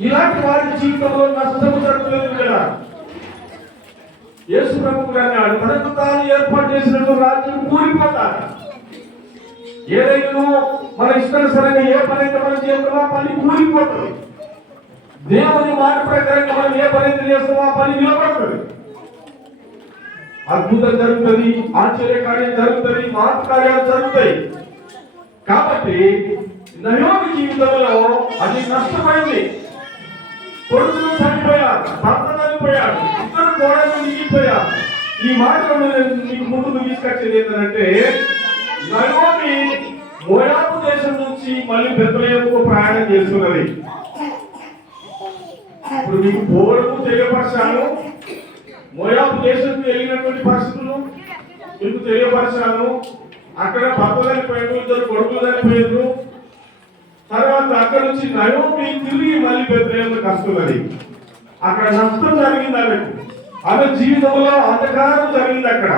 ఇలాంటి వారి జీవితంలో నష్టము జరుగుతుంది కదా. యేసు ప్రభు గారు తనకు తాను ఏర్పాటు చేసినట్టు రాజ్యం కూలిపోతారు. ఏదైనా మన ఇష్టానుసారంగా ఏ పని అయితే మనం చేస్తామో ఆ పని కూలిపోతుంది. దేవుని మాట ప్రకారంగా మనం ఏ పని అయితే చేస్తామో ఆ పని నిలబడుతుంది. అద్భుతం జరుగుతుంది, ఆశ్చర్యకార్యం జరుగుతుంది, మహత్కార్యాలు జరుగుతాయి. కాబట్టి నయోమి జీవితంలో అది నష్టమైంది. కొడుకులు చనిపోయారు, భర్త చనిపోయారు, ఇద్దరు కోడలు మిగిలిపోయారు. ఈ మాటలను మీకు ముందుకు తీసుకొచ్చేది ఏంటంటే, నయోమి మోయాబు దేశం నుంచి మళ్ళీ బెత్లెహేముకు ప్రయాణం చేస్తున్నది. ఇప్పుడు మీకు పోవడము తెలియపరచాను, మోయాబు దేశంకి వెళ్ళినటువంటి పరిస్థితులు మీకు తెలియపరచాను. అక్కడ భర్త చనిపోయారు, ఇద్దరు కొడుకులు చనిపోయారు. తర్వాత అక్కడ నుంచి నయోమి తిరిగి మళ్ళీ బెత్లెహేముకు వస్తున్నది. అక్కడ నష్టం జరిగింది ఆమె జీవితంలో అంధకారం జరిగింది. అక్కడ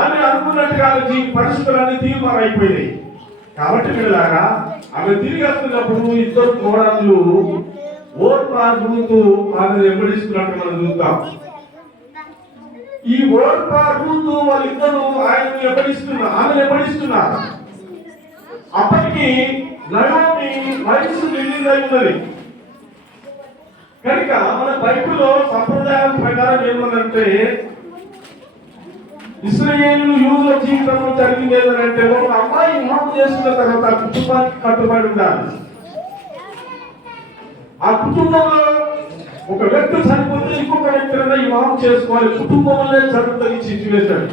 ఆమె అనుకున్నట్టుగా పరిస్థితులన్నీ తీర్మానమైపోయినాయి. కాబట్టి వీళ్ళలాగా ఆమె తిరిగి వస్తున్నప్పుడు ఇద్దరు కోడళ్ళు ఓర్పా రూతు ఆమె వెంబడిస్తున్నట్టు మనం చూద్దాం. ఈ ఓర్పా రూతు వాళ్ళిద్దరూ ఆయన ఆమె వెంబడిస్తున్నారు. అప్పటికి నయోమి వయసు నిండిందై ఉన్నది కనుక మన బైబిల్లో సంప్రదాయం ప్రకారం ఏమన్నంటే, ఇశ్రాయేలు యూదుల జీవితంలో జరిగింది ఏంటంటే, ఒక అమ్మాయి వివాహం చేసుకున్న తర్వాత ఆ కుటుంబానికి కట్టుబడి ఉండాలి. ఆ కుటుంబంలో ఒక వ్యక్తి చనిపోతే ఇంకొక వ్యక్తిని వివాహం చేసుకోవాలి. కుటుంబంలో జరుగుతుంది సిచ్యువేషన్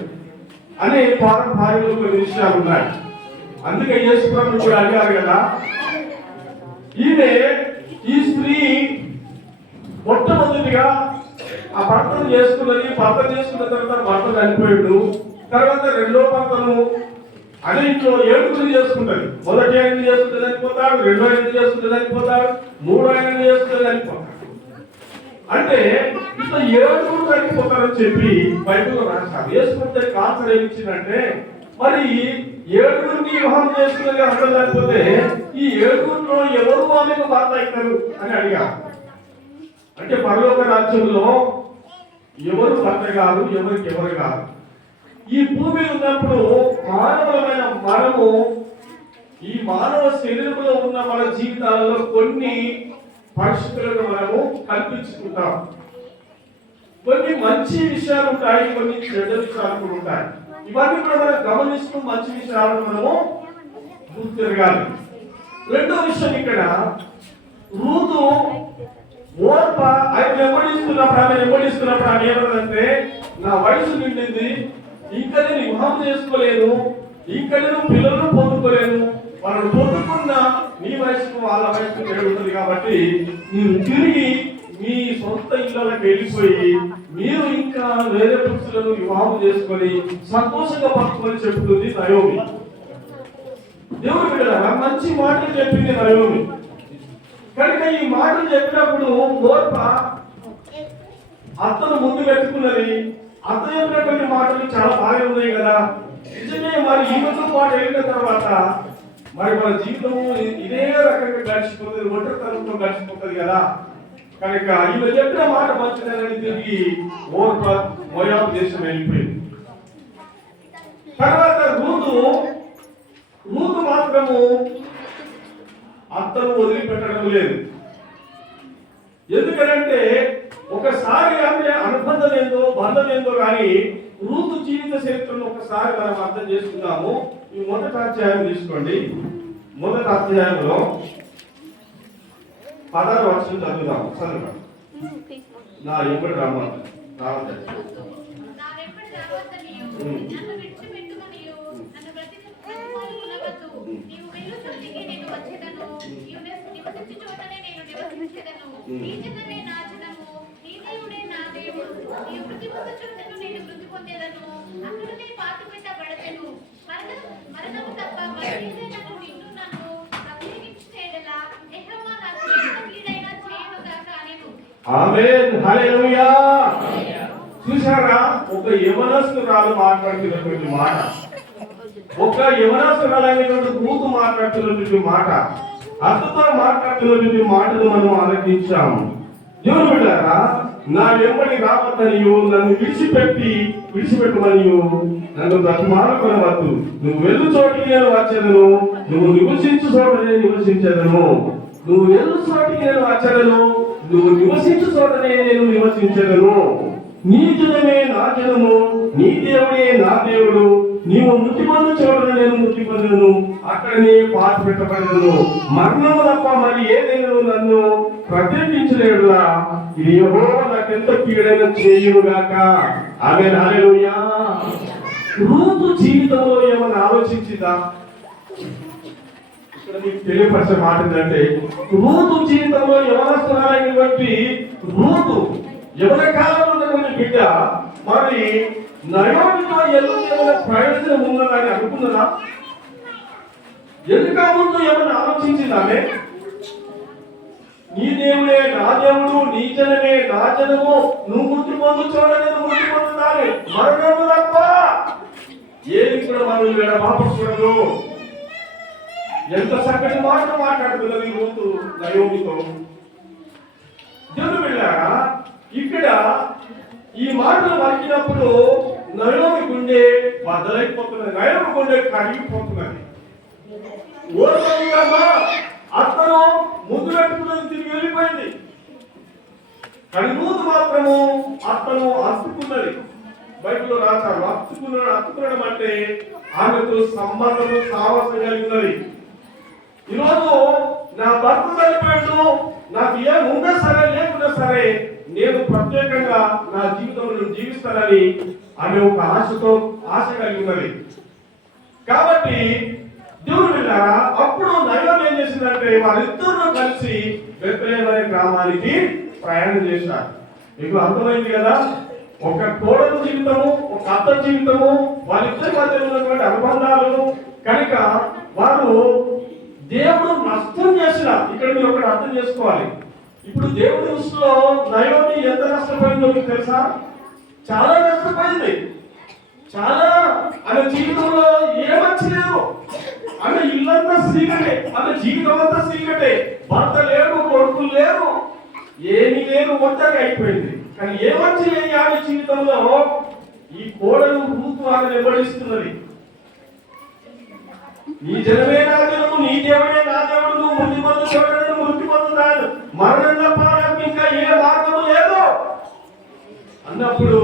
అనే పారంపర్యంలో కొన్ని విషయాలు ఉన్నాయి. అందుకే యేసు ప్రభువు కూడా అడిగారు కదా, ఈ స్త్రీ మొట్టమొదటిగా ఆ భర్తను చేసుకున్నది. భర్త చేసుకున్న తర్వాత భర్త చనిపోయాడు. తర్వాత రెండో భర్తను అదే ఇంట్లో ఏడుగురు చేసుకుంటది. మొదటి ఆయన చేసుకుంటే చనిపోతాడు, రెండో ఆయన చేసుకుంటే చనిపోతాడు, మూడో ఆయన చేసుకుంటే చనిపోతాడు. అంటే ఇట్లా ఏడుగురు చనిపోతారని చెప్పి బైబిల్లో రాశారు. వేసుకుంటే కాన్సర్ ఏమి ఇచ్చిందంటే, మరి ఏడుగురిని వివాహం చేసుకున్నది అర్థం లేకపోతే ఈ ఏడుగురిలో ఎవరు ఆమెకు భర్త అవుతారు అని అడిగారు. అంటే పరలోక రాజ్యంలో ఎవరు భర్త కాదు, ఎవరికి ఎవరు కాదు. ఈ భూమి ఉన్నప్పుడు మానవులమైన మనము ఈ మానవ శరీరంలో ఉన్న మన జీవితాలలో కొన్ని పరిస్థితులను మనము కల్పించుకుంటాం. కొన్ని మంచి విషయాలు ఉంటాయి, కొన్ని చెడ్డ విషయాలు కూడా ఉంటాయి. ఇవన్నీ కూడా మనం గమనిస్తూ మంచి విషయాలను మనము గుర్తిరగాలి. రెండో విషయం, ఇక్కడ రూతు ఓర్ప ఆయన వెంబడిస్తున్నప్పుడు ఆమె ఏమన్నదంటే, నా వయసు నిండింది, ఇంకా నేను వివాహం చేసుకోలేను, ఇంకా నేను పిల్లలను పొందుకోలేను, వాళ్ళు పొందుకున్న నీ వయసుకు వాళ్ళ వయసుకు జరుగుతుంది. కాబట్టి మీరు తిరిగి మీ సొంత ఇళ్ళకి వెళ్ళిపోయి మీరు ఇంకా వేరే పురుషులను వివాహం చేసుకొని సంతోషంగా బతుకుని చెప్తుంది నయోమి. దేవుడు బిడ్డలారా, మంచి మాటలు చెప్పింది నయోమి. కనుక ఈ మాటలు చెప్పినప్పుడు ఓర్ప అత్తను ముందు పెట్టుకున్నది. అత్త చెప్పినటువంటి మాటలు చాలా బాగా ఉన్నాయి కదా. నిజమే, మరి ఈమెతో పాటు వెళ్ళిన తర్వాత మరి మన జీవితం ఇదే రకంగా గడిచిపోతుంది, ఒంటరితనంతో గడిచిపోతుంది కదా. కనుక ఈమె చెప్పిన మాట మంచిదని తిరిగి ఓర్ప మోయాబు దేశం వెళ్ళిపోయింది. తర్వాత రూతు మాత్రము అత్తను వదిలిపెట్టడం లేదు. ఎందుకంటే ఒకసారి ఆమె అనుబంధం ఏందో బంధం ఏందో కానీ రూతు జీవిత చరిత్రను ఒకసారి మనం అర్థం చేసుకుందాము. ఈ మొదటి అధ్యాయం తీసుకోండి. మొదటి అధ్యాయంలో 16వ వచనం చదువుదాం. చదువు. నా ఎప్పుడు రావాలి ఆమేన్, హల్లెలూయా. చూసారా, ఒక యవనస్తురాలు మాట్లాడుతున్నటువంటి మాట, ఒక యవనస్తురాలైనటువంటి రూతు మాట్లాడుతున్నటువంటి మాట. అతనితో మాట్లాడుతున్న మాటలు మనం ఆలకించాము. దేవుని బిడ్డలారా, నా వెంబడి రావద్దనియు నన్ను విడిచిపెట్టమనియు నన్ను బ్రతిమాలుకొనవద్దు. నువ్వు వెళ్ళు చోటికి నేను వచ్చేదను, నువ్వు నివసించు చోట నేను నివసించేదను. నువ్వు వెళ్ళు చోటికి నేను వచ్చేదను, నువ్వు నివసించు చోటనే నేను నివసించేదను. నీ జనమే నా జనము, నీ దేవుడే నా దేవుడు. నీవు మృతి పొందు చోటను నేను మృతి పొందను, అక్కడనే పాత పెట్టబడను. మరణము తప్ప మరి ఏదైనా నన్ను ప్రత్యేకించలేడులా. ఇది యెహోవా నాకెంత పీడన చేయుగాక. ఆమేన్, హల్లెలూయా. రూతు జీవితంలో ఏమైనా ఆలోచించిందా? ఇక్కడ మీకు తెలియపరిచే మాట ఏంటంటే, రూతు జీవితంలో యవనస్తురాలైనటువంటి రూతు యవన కాలంలో ఉన్నటువంటి బిడ్డ మరి నయోమితో ఏమైనా ప్రయోజనం ఉందని అనుకున్నదా? ఎన్నిక ముందు ఏమైనా ఆలోచించిందామే? నీ దేవుడే నా దేవుడు, నీ జనమే నా జనము, నువ్వు మృతి పొందు చూడలేదు, మృతి పొందుతాను, మరణము తప్ప ఏది కూడా మనం ఎడబాపకూడదు. ఎంత చక్కటి మాట మాట్లాడుతున్నది రూతు నయోమితో. దేవుని బిడ్డలారా, ఇక్కడ ఈ మాటలు పలికినప్పుడు నయోమి గుండె బద్దలైపోతున్నది, నయోమి గుండె కరిగిపోతున్నది. ఓర్వగా అతను ముందు పెట్టుకున్నది తిరిగి వెళ్ళిపోయింది. కానీ రూతు మాత్రము అతను అత్తుకున్నది. బైబిల్లో రాశారు, అత్తుకునడం అంటే ఆమెతో సంబంధము సాహసం కలిగినది. ఈరోజు నా భర్త చనిపోయాడు, నాకు ఏం ఉన్నా సరే లేకున్నా సరే నేను ప్రత్యేకంగా నా జీవితంలో జీవిస్తానని ఆమె ఒక ఆశ కలిగి ఉన్నది. కాబట్టి దేవుని బిడ్డలారా, అప్పుడు నయోమి ఏం చేసిందంటే వారిద్దరూ కలిసి బెత్లెహేము అనే గ్రామానికి ప్రయాణం చేశారు. మీకు అర్థమైంది కదా, ఒక కోడలు జీవితము, ఒక అత్త జీవితము, వాళ్ళిద్దరి మధ్య ఉన్నటువంటి అనుబంధాలు కనుక వారు దేవుడు నష్టం చేసిన. ఇక్కడ మీరు ఒకటి అర్థం చేసుకోవాలి. ఇప్పుడు దేవుడి దృష్టిలో నయోమి ఎంత నష్టపోయిందో మీకు తెలుసా? చాలా నష్టపోయింది. చాలా ఆమె జీవితంలో ఏమచ్చి లేదు. ఆమె ఇల్లంతా సీకటే, ఆమె జీవితం అంతా సీకటే. భర్త లేరు, కొడుకులు లేరు, ఏమీ లేరు, ఒంటరి అయిపోయింది. కానీ ఏమచ్చి ఆమె జీవితంలో ఈ కోడలు రూతు ఆమె వెంబడిస్తున్నది. నీ జనమే నా జనము, నీ దేవుడే నా దేవుడు, నువ్వు మృతి పొందు చూడలేదు, మృతి పొందుతాను, మరణం తప్ప ఇంకా ఏ మార్గము లేదు అన్నప్పుడు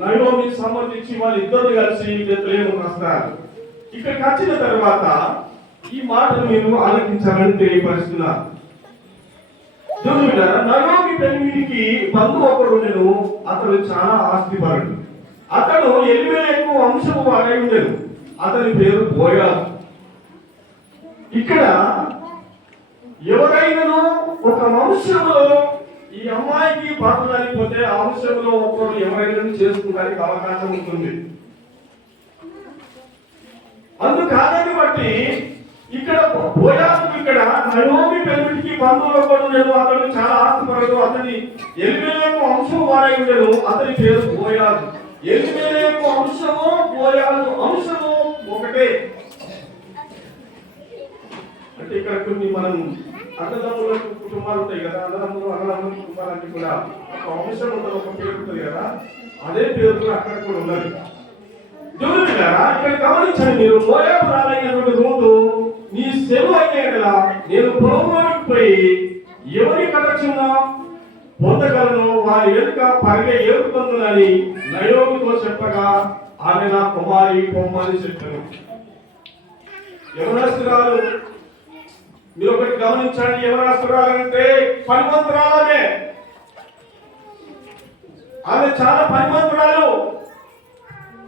నయోమికి సంబంధించి వాళ్ళిద్దరు కలిసి బెత్లెహేముకు వస్తారు. ఇక్కడికి వచ్చిన తర్వాత ఈ మాటను నేను ఆలకించాలని తెలియపరుస్తున్నా. నయోమి పెనిమిటికి బంధువు ఒకడు నేను, అతడు చాలా ఆస్తిపరుడు. అతడు ఎలిమెలెకు వంశము వాడై ఉండేది. అతని పేరు బోయాజు. ఇక్కడ ఎవరైనాను ఒక వంశంలో ఈ అమ్మాయికి భర్త చనిపోతే ఆ వంశంలో ఒకరు ఎవరైనా చేసుకుంటానికి అవకాశం ఉంటుంది. అందుకాదని బట్టి ఇక్కడ బోయాజు ఇక్కడ నయోమి పెనిమిటికి బంధువులు ఒకడు నేను, అతడు చాలా ఆస్తిపరుడు. అతని ఎలిమెలెకు వంశము వాడై ఉండేను. అతని పేరు బోయాజు. ఎలిమెలెకు వంశము బోయాజు వంశము ఒకటే. అంటే ఇక్కడ కొన్ని మనం అన్నదమ్ముల కుటుంబాలు ఉంటాయి కదా, అన్నదమ్ముల కుటుంబాలన్నీ కూడా ఒక వంశం ఉంటుంది, ఒక పేరు ఉంటుంది కదా, అదే పేరు అక్కడ కూడా ఉన్నది. ఇక్కడ గమనించండి మీరు, మోయాబు రాలైనటువంటి రూతు నీ సెలవు అయిన నేను పొలంలోకి పోయి ఎవరి కటాక్షంగా పొందగలను, వారి వెనుక పరిగె ఏరుకుందని నయోమితో చెప్పగా ఆమె నా కుమారి పొమ్మని చెప్పాను. యవనస్తురాలు, మీరు ఒకటి గమనించండి, యవనస్తురాలంటే పనిమంతురాలనే. ఆమె చాలా పనిమంతురాలు.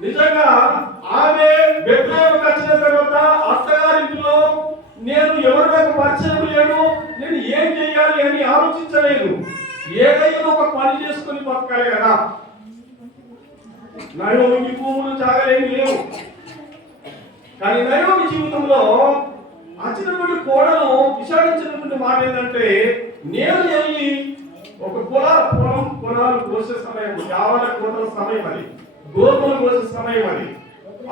నిజంగా ఆమె బెత్లెహేముకు వచ్చిన తర్వాత అత్తగారింట్లో నేను ఎవరి నాకు పరిచయం లేను, నేను ఏం చేయాలి అని ఆలోచించలేదు. ఏదైనా ఒక పని చేసుకుని బతకాలి కదా. నయోమికి భూములు జాగలేమి లేవు. కానీ నయోమి జీవితంలో వచ్చినటువంటి కోడలు విచారించినటువంటి మాట ఏంటంటే, నేను వెళ్ళి ఒక పొలాలు కోసే సమయం, యావన కోతల సమయం, అది గోధుమలు కోసే సమయం, అది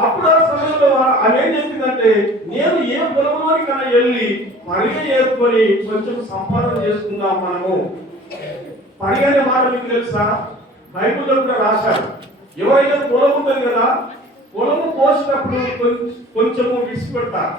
అప్పుడు ఆ సమయంలో ఆమె ఏం చెప్పిందంటే, నేను ఏ పొలంలోనికైనా వెళ్ళి పరిగె ఏరుకొని కొంచెం సంపాదన చేసుకుందాం మనము. పరిగె అనే మాట మీకు తెలుసా? బైబిల్లో కూడా రాశారు. ఎవరైనా పొలం ఉంటుంది కదా, పొలము కోసినప్పుడు కొంచెము విడిచిపెడతారు.